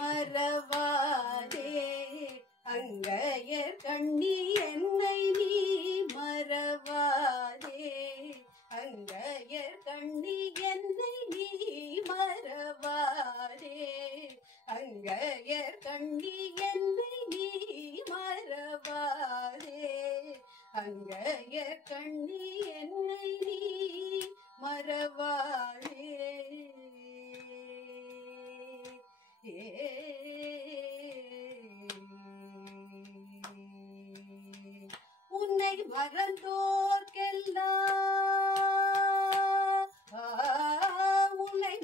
மறவாதே அங்கையர் கண்ணி என்னை நீ மறவாதே அங்கையர் கண்ணி என்னை நீ மறவாதே அங்கையர் கண்ணி என்னை நீ மறவாதே அங்கையர் கண்ணி என்னை நீ மறவாதே உன்னை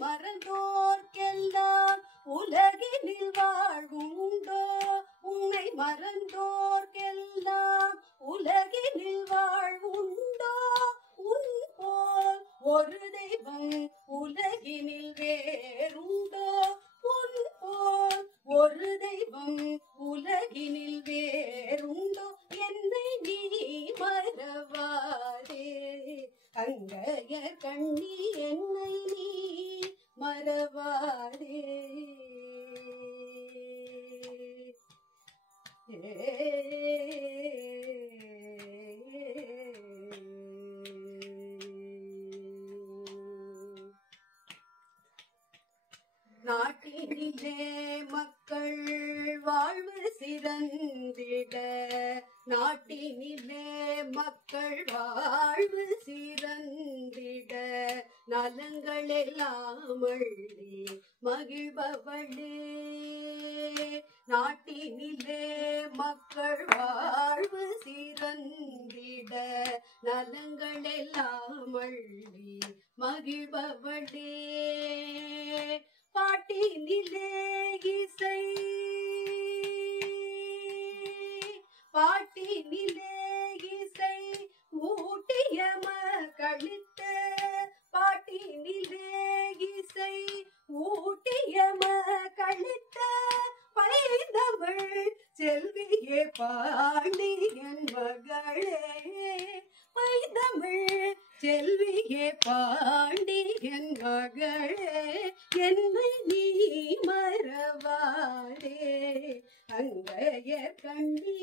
மறந்தோர்க்கெல்லாம் உலகினில் வாழ்வுண்டோ உன்னை மறந்தோர்க்கெல்லாம் உலகினில் வாழ்வுண்டோ உன் போல் ஒரு தெய்வம் உலகினில் வேறுண்டோ உன் போல் ஒரு தெய்வம் உலகினில் வேறுண்டோ என்னை நீ மறவாதே அங்கையர் கண்ணி என்னை நீ மறவாதே நாட்டினிலே மக்கள் வாழ்வு சிறந்திட நாட்டினிலே மக்கள் வாழ்வு சிறந்திட நலங்களெல்லாம் அள்ளி மகிழ்பவளே நாட்டினிலே மக்கள் வாழ்வு சிறந்திட நலங்களெல்லாம் அள்ளி மகிழ்பவளே பாட்டினிலே இசை பாட்டினிலே இசை ஊட்டிய மகளித்த பாட்டினிலே இசை ஊட்டிய மகளித்த பைந்தமிழ் செல்வியே பாண்டியன் மகளே பைந்தமிழ் செல்வியே பாண்டியன் மகளே என்னை நீ மறவாதே அங்கையர் கண்ணி